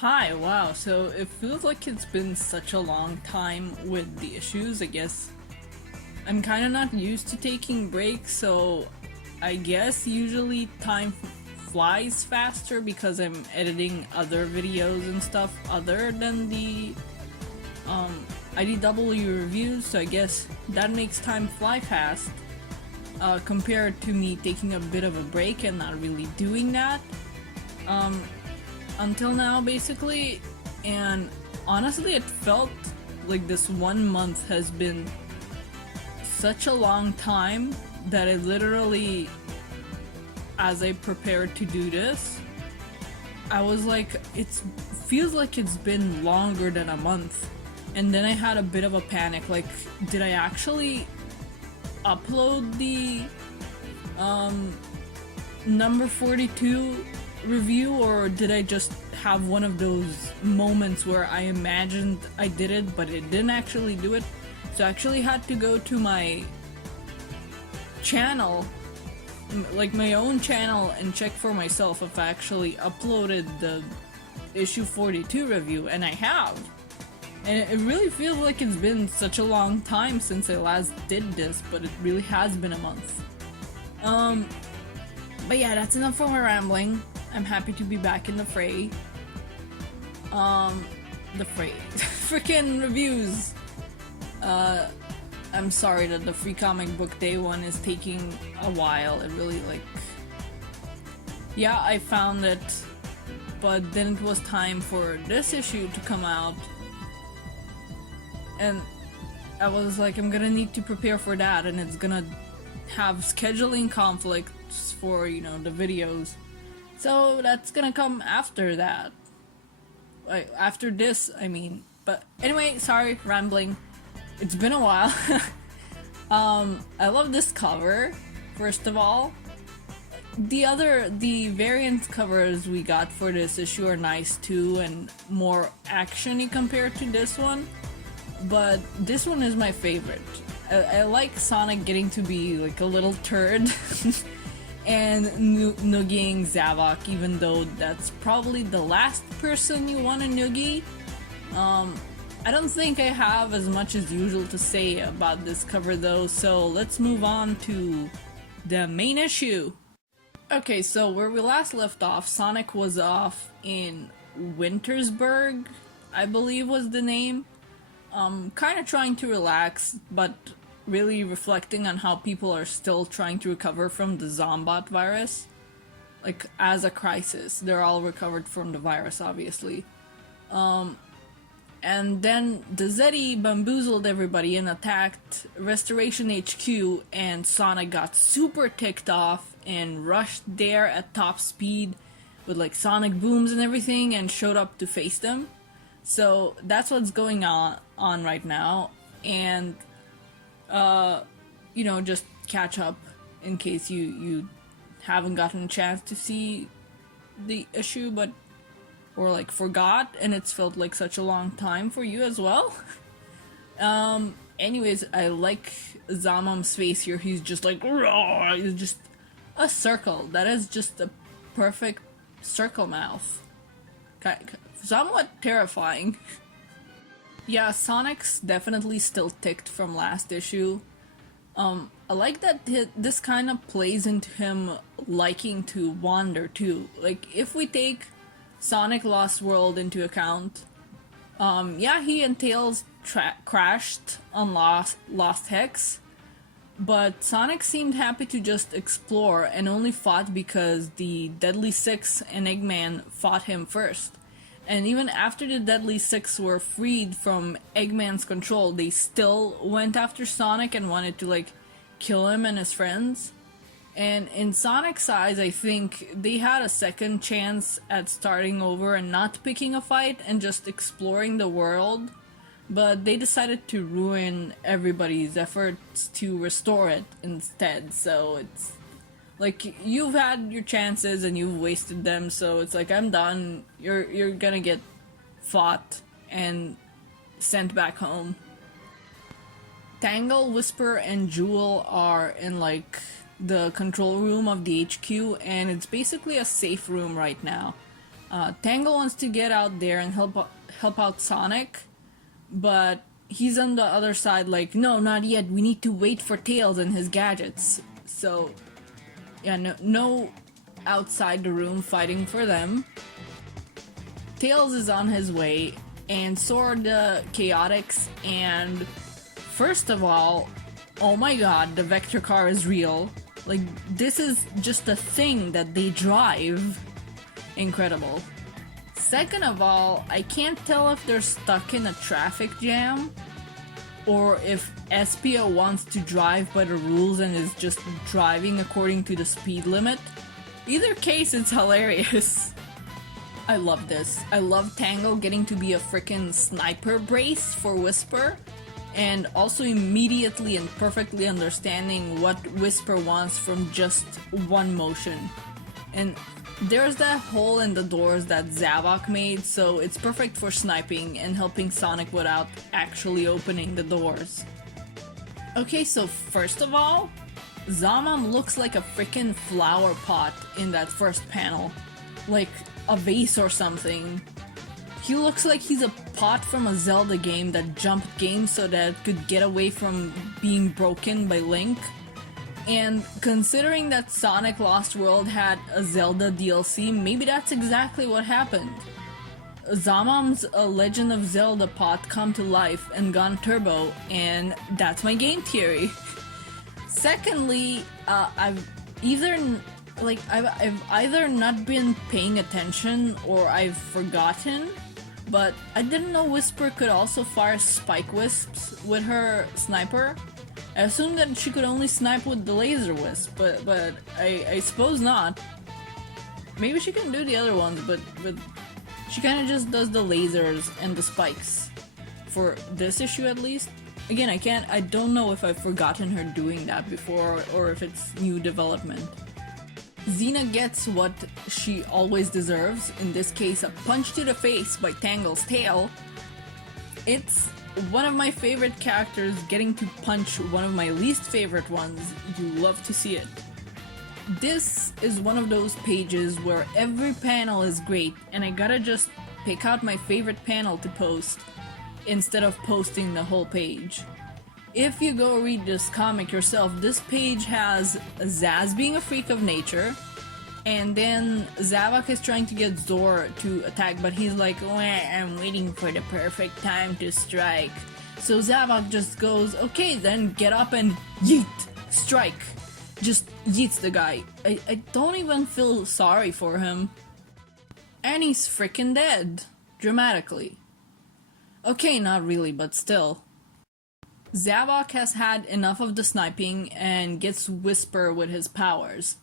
Hi, wow, so it feels like it's been such a long time with the issues. I guess I'm kind of not used to taking breaks, so I guess usually time flies faster because I'm editing other videos and stuff other than the IDW reviews, so I guess that makes time fly fast compared to me taking a bit of a break and not really doing that. Until now, basically, and honestly, it felt like this 1 month has been such a long time that I literally, as I prepared to do this, I was like, it feels like it's been longer than a month. And then I had a bit of a panic, like, did I actually upload the number 42 review, or did I just have one of those moments where I imagined I did it but it didn't actually do it? So I actually had to go to my channel, like my own channel, and check for myself if I actually uploaded the issue 42 review, and I have. And it really feels like it's been such a long time since I last did this, but it really has been a month. But yeah, that's enough for my rambling. I'm happy to be back in the fray. The fray. Freaking reviews! I'm sorry that the Free Comic Book Day one is taking a while. It really, like... Yeah, I found it, but then it was time for this issue to come out. And I was like, I'm gonna need to prepare for that, and it's gonna have scheduling conflicts for, you know, the videos. So that's gonna come after that. Like, after this, I mean. But anyway, sorry, rambling. It's been a while. I love this cover, first of all. The variant covers we got for this issue are nice too, and more actiony compared to this one. But this one is my favorite. I like Sonic getting to be like a little turd and noogieing Zavok, even though that's probably the last person you want to noogie. I don't think I have as much as usual to say about this cover though, so let's move on to the main issue. Okay, so where we last left off, Sonic was off in Wintersburg, I believe was the name. Kind of trying to relax, but really reflecting on how people are still trying to recover from the Zombot virus. Like, as a crisis. They're all recovered from the virus, obviously. And then the Zeddy bamboozled everybody and attacked Restoration HQ, and Sonic got super ticked off and rushed there at top speed with like sonic booms and everything and showed up to face them. So that's what's going on right now, and you know, just catch up in case you haven't gotten a chance to see the issue, but or like forgot, and it's felt like such a long time for you as well. Anyways, I like Zamam's face here. He's just like, roar! He's just a circle. That is just a perfect circle mouth. Somewhat terrifying. Yeah, Sonic's definitely still ticked from last issue. I like that this kind of plays into him liking to wander too. Like, if we take Sonic Lost World into account, yeah, he and Tails crashed on Lost Hex, but Sonic seemed happy to just explore and only fought because the Deadly Six and Eggman fought him first. And even after the Deadly Six were freed from Eggman's control, they still went after Sonic and wanted to, like, kill him and his friends. And in Sonic's eyes, I think they had a second chance at starting over and not picking a fight and just exploring the world. But they decided to ruin everybody's efforts to restore it instead. So it's like, you've had your chances and you've wasted them, so it's like, I'm done. You're gonna get fought and sent back home. Tangle, Whisper, and Jewel are in like the control room of the HQ, and it's basically a safe room right now. Tangle wants to get out there and help out Sonic, but he's on the other side like, no, not yet, we need to wait for Tails and his gadgets. So, yeah, no outside the room fighting for them. Tails is on his way, and so are the Chaotix, and first of all, oh my god, the Vector car is real. Like, this is just a thing that they drive. Incredible. Second of all, I can't tell if they're stuck in a traffic jam or if Espio wants to drive by the rules and is just driving according to the speed limit. Either case, it's hilarious. I love this. I love Tangle getting to be a freaking sniper brace for Whisper, and also immediately and perfectly understanding what Whisper wants from just one motion. And there's that hole in the doors that Zavok made, so it's perfect for sniping and helping Sonic without actually opening the doors. Okay, so first of all, Zamam looks like a freaking flower pot in that first panel. Like a vase or something. He looks like he's a pot from a Zelda game that jumped games so that it could get away from being broken by Link. And considering that Sonic Lost World had a Zelda DLC, maybe that's exactly what happened. Zamam's A Legend of Zelda pot come to life and gone turbo, and that's my game theory. Secondly, I've either not been paying attention or I've forgotten, but I didn't know Whisper could also fire spike wisps with her sniper. I assumed that she could only snipe with the laser wisp, but I suppose not. Maybe she can do the other ones, but she kind of just does the lasers and the spikes for this issue at least. Again, I don't know if I've forgotten her doing that before or if it's new development. Xena gets what she always deserves, in this case a punch to the face by Tangle's tail. It's one of my favorite characters getting to punch one of my least favorite ones. You love to see it. This is one of those pages where every panel is great and I gotta just pick out my favorite panel to post instead of posting the whole page. If you go read this comic yourself, this page has Zaz being a freak of nature, and then Zavok is trying to get Zor to attack, but he's like, oh, I'm waiting for the perfect time to strike. So Zavok just goes, okay, then get up and yeet, strike. Just yeets the guy. I don't even feel sorry for him. And he's freaking dead. Dramatically. Okay, not really, but still. Zavok has had enough of the sniping and gets Whisper with his powers.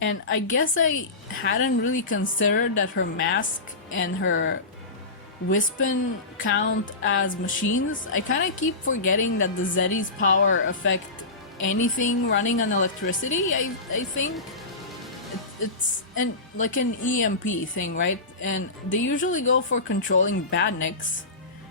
And I guess I hadn't really considered that her mask and her Wispin count as machines. I kinda keep forgetting that the Zeddy's power affect anything running on electricity, I think. It's like an EMP thing, right? And they usually go for controlling badniks.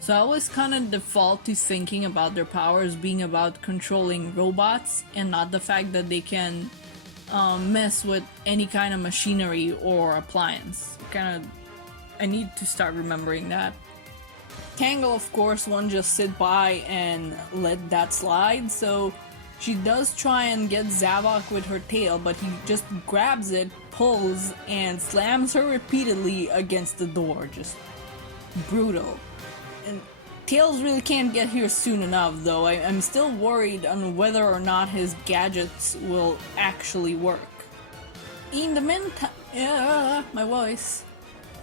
So I always kind of default to thinking about their powers being about controlling robots and not the fact that they can mess with any kind of machinery or appliance. I need to start remembering that. Tangle, of course, won't just sit by and let that slide, so she does try and get Zavok with her tail, but he just grabs it, pulls, and slams her repeatedly against the door. Just brutal. And Tails really can't get here soon enough, though. I'm still worried on whether or not his gadgets will actually work. In the meantime, my voice.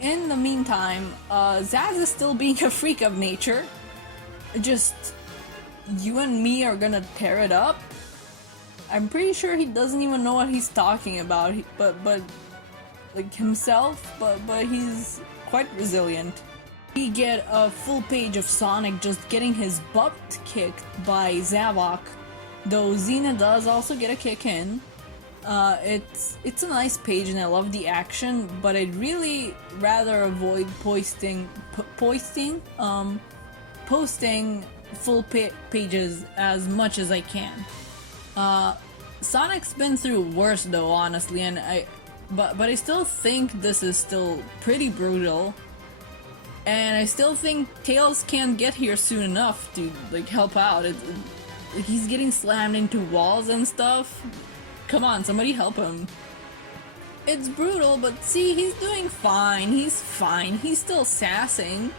In the meantime, Zaz is still being a freak of nature. Just, you and me are gonna tear it up. I'm pretty sure he doesn't even know what he's talking about, but like himself, but he's quite resilient. We get a full page of Sonic just getting his butt kicked by Zavok, though Xena does also get a kick in. It's a nice page and I love the action, but I'd really rather avoid posting full pages as much as I can. Sonic's been through worse though, honestly, and but I still think this is still pretty brutal. And I still think Tails can't get here soon enough to like help out. Like, he's getting slammed into walls and stuff. Come on, somebody help him. It's brutal, but see, he's doing fine. He's fine. He's still sassing.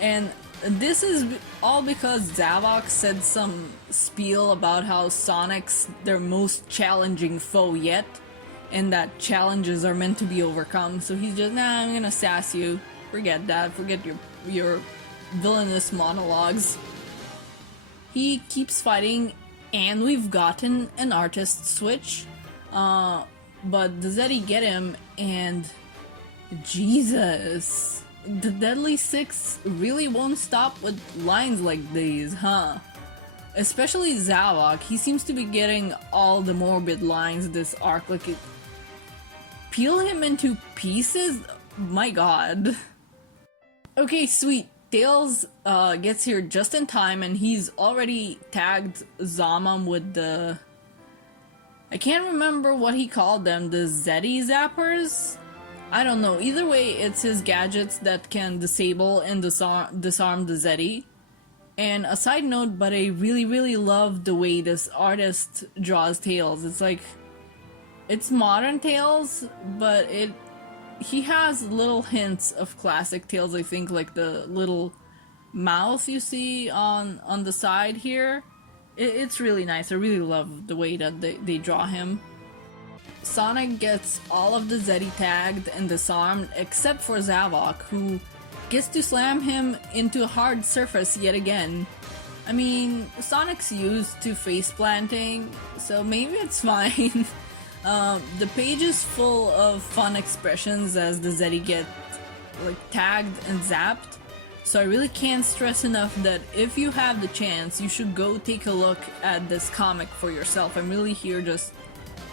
And this is all because Zavok said some spiel about how Sonic's their most challenging foe yet, and that challenges are meant to be overcome. So he's just, nah, I'm gonna sass you. Forget that. Forget your villainous monologues. He keeps fighting, and we've gotten an artist switch. But the Zeddy get him, and Jesus, the Deadly Six really won't stop with lines like these, huh? Especially Zavok. He seems to be getting all the morbid lines this arc. Like, peel him into pieces? My god. Okay, sweet. Tails gets here just in time, and he's already tagged Zamam with the... I can't remember what he called them, the Zeddy Zappers? I don't know. Either way, it's his gadgets that can disable and disarm the Zeddy. And a side note, but I really love the way this artist draws Tails. It's like... it's modern Tails, but he has little hints of classic Tails, I think, like the little mouth you see on the side here. It's really nice. I really love the way that they draw him. Sonic gets all of the Zeddy tagged and disarmed except for Zavok, who gets to slam him into a hard surface yet again. I mean, Sonic's used to face planting, so maybe it's fine. The page is full of fun expressions as the Zeddy get like tagged and zapped. So I really can't stress enough that if you have the chance, you should go take a look at this comic for yourself. I'm really here just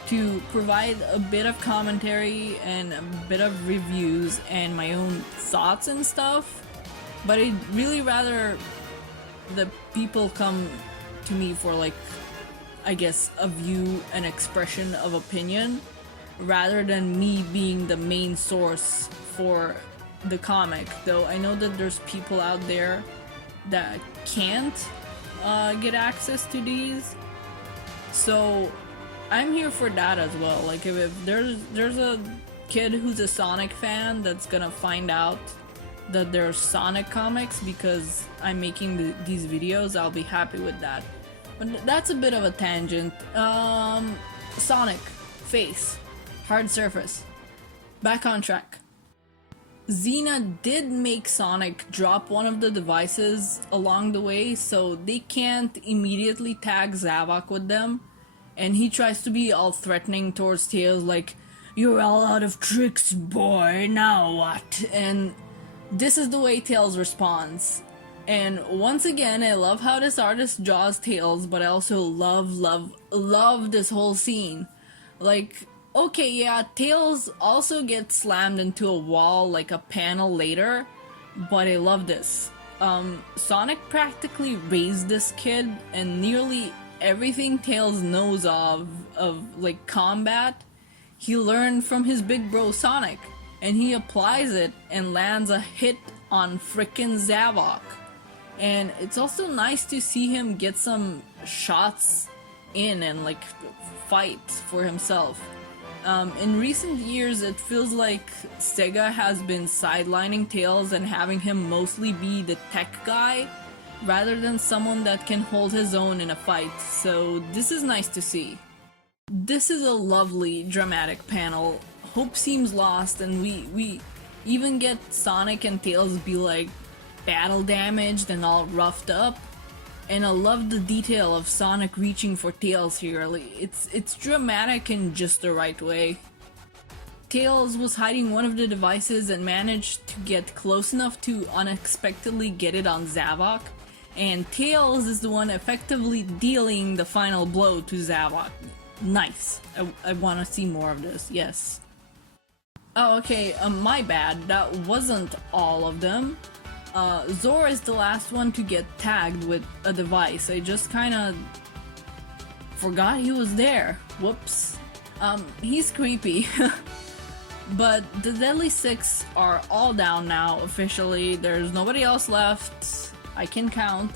to provide a bit of commentary and a bit of reviews and my own thoughts and stuff. But I'd really rather the people come to me for, like, I guess, a view and expression of opinion, rather than me being the main source for the comic. Though I know that there's people out there that can't get access to these, so I'm here for that as well. Like, if there's a kid who's a Sonic fan that's gonna find out that there's Sonic comics because I'm making these videos, I'll be happy with that. But that's a bit of a tangent. Sonic, face, hard surface. Back on track. Xena did make Sonic drop one of the devices along the way, so they can't immediately tag Zavok with them. And he tries to be all threatening towards Tails, like, "You're all out of tricks, boy, now what?" And this is the way Tails responds. And once again, I love how this artist draws Tails, but I also love this whole scene. Like, okay, yeah, Tails also gets slammed into a wall like a panel later, but I love this. Sonic practically raised this kid, and nearly everything Tails knows of like combat, he learned from his big bro Sonic, and he applies it and lands a hit on frickin' Zavok. And it's also nice to see him get some shots in and like fight for himself. In recent years, it feels like Sega has been sidelining Tails and having him mostly be the tech guy rather than someone that can hold his own in a fight, so this is nice to see. This is a lovely dramatic panel. Hope seems lost, and we even get Sonic and Tails be like battle damaged and all roughed up. And I love the detail of Sonic reaching for Tails here. Like, it's dramatic in just the right way. Tails was hiding one of the devices and managed to get close enough to unexpectedly get it on Zavok. And Tails is the one effectively dealing the final blow to Zavok. Nice. I want to see more of this, yes. Oh, okay, my bad. That wasn't all of them. Zor is the last one to get tagged with a device. I just kinda forgot he was there. Whoops. He's creepy. But the Deadly Six are all down now, officially. There's nobody else left. I can count.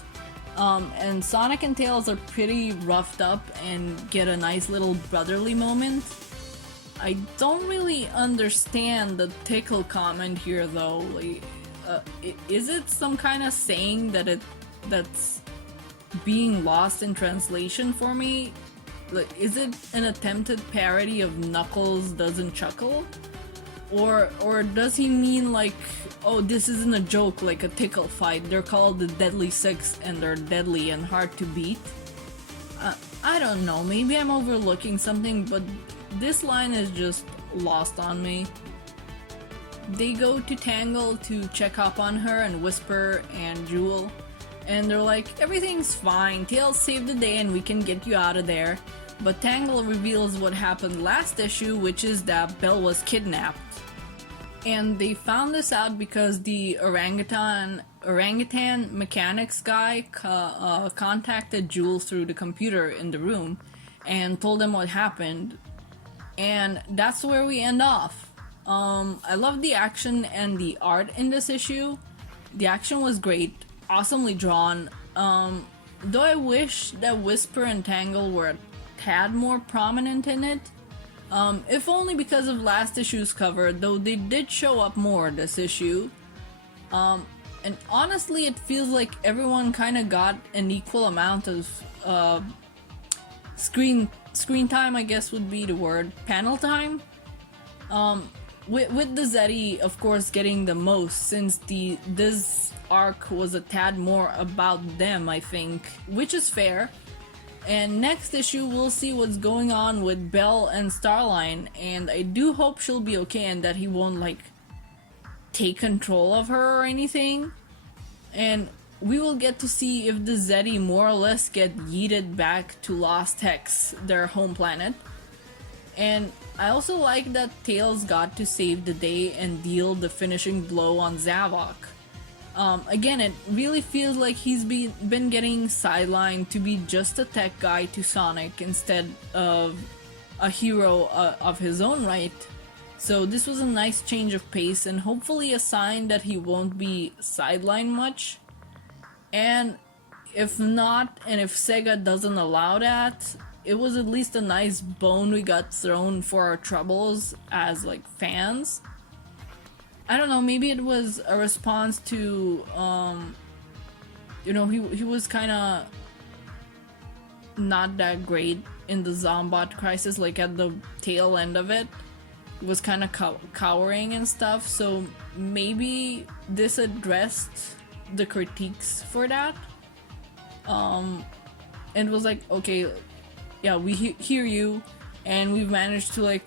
And Sonic and Tails are pretty roughed up and get a nice little brotherly moment. I don't really understand the tickle comment here though. Like, is it some kind of saying that's being lost in translation for me? Like, is it an attempted parody of Knuckles Doesn't Chuckle? Or does he mean like, oh, this isn't a joke like a tickle fight, they're called the Deadly Six and they're deadly and hard to beat? I don't know, maybe I'm overlooking something, but this line is just lost on me. They go to Tangle to check up on her and Whisper and Jewel, and they're like, everything's fine, Tails saved the day and we can get you out of there. But Tangle reveals what happened last issue, which is that Belle was kidnapped. And they found this out because the orangutan mechanics guy contacted Jewel through the computer in the room and told him what happened. And that's where we end off. I love the action and the art in this issue. The action was great, awesomely drawn. Though I wish that Whisper and Tangle were a tad more prominent in it. If only because of last issue's cover, though they did show up more this issue. And honestly, it feels like everyone kind of got an equal amount of screen time, I guess would be the word. Panel time. With the Zeddy, of course, getting the most, since this arc was a tad more about them, I think, which is fair. And next issue, we'll see what's going on with Belle and Starline, and I do hope she'll be okay and that he won't, like, take control of her or anything. And we will get to see if the Zeddy more or less get yeeted back to Lost Hex, their home planet. And I also like that Tails got to save the day and deal the finishing blow on Zavok. Again, it really feels like he's been getting sidelined to be just a tech guy to Sonic instead of a hero of his own right. So this was a nice change of pace and hopefully a sign that he won't be sidelined much. And if not, and if Sega doesn't allow that, it was at least a nice bone we got thrown for our troubles as like fans. I don't know, maybe it was a response to, you know, he was kind of not that great in the Zombot crisis, like at the tail end of it. He was kind of cowering and stuff, so maybe this addressed the critiques for that. And was like, okay, yeah, we hear you, and we've managed to like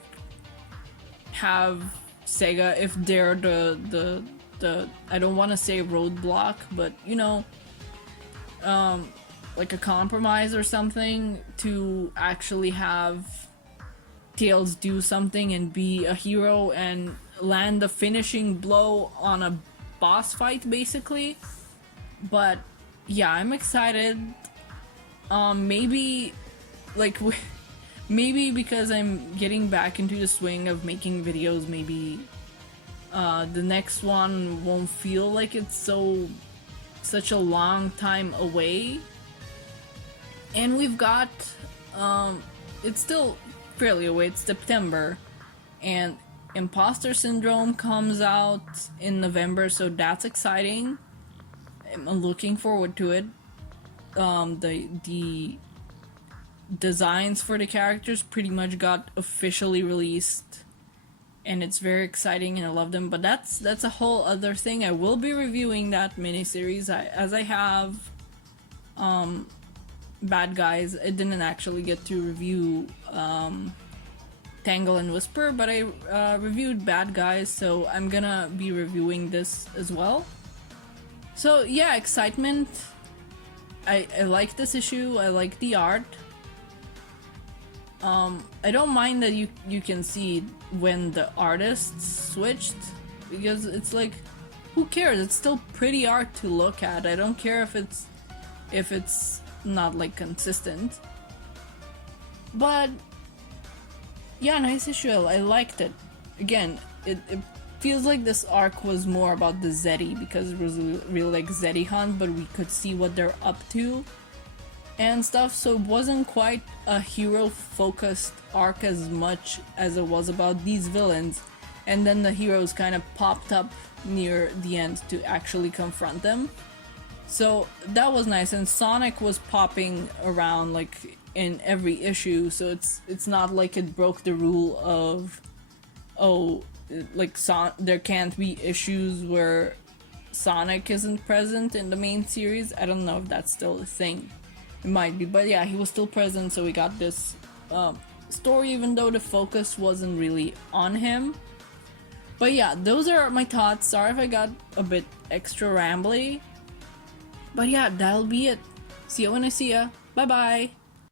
have Sega, if they're the I don't want to say roadblock, but you know, like a compromise or something, to actually have Tails do something and be a hero and land the finishing blow on a boss fight, basically. But yeah, I'm excited. Maybe like maybe because I'm getting back into the swing of making videos, maybe the next one won't feel like it's such a long time away. And we've got it's still fairly away, it's September, and Imposter Syndrome comes out in November, so that's exciting. I'm looking forward to it. The designs for the characters pretty much got officially released, and it's very exciting and I love them, but that's a whole other thing. I will be reviewing that miniseries as I have Bad Guys. I didn't actually get to review Tangle and Whisper, but I reviewed Bad Guys, so I'm gonna be reviewing this as well. So yeah, excitement. I like this issue, I like the art. I don't mind that you can see when the artists switched, because it's like, who cares? It's still pretty art to look at. I don't care if it's not like consistent. But yeah, nice issue. I liked it. Again, it feels like this arc was more about the Zeti, because it was a real like Zeti hunt, but we could see what they're up to and stuff, so it wasn't quite a hero focused arc as much as it was about these villains, and then the heroes kind of popped up near the end to actually confront them. So that was nice, and Sonic was popping around like in every issue, so it's not like it broke the rule of, oh, like there can't be issues where Sonic isn't present in the main series. I don't know if that's still a thing. It might be, but yeah, he was still present, so we got this story, even though the focus wasn't really on him. But yeah, those are my thoughts. Sorry if I got a bit extra rambly. But yeah, that'll be it. See you when I see ya. Bye bye.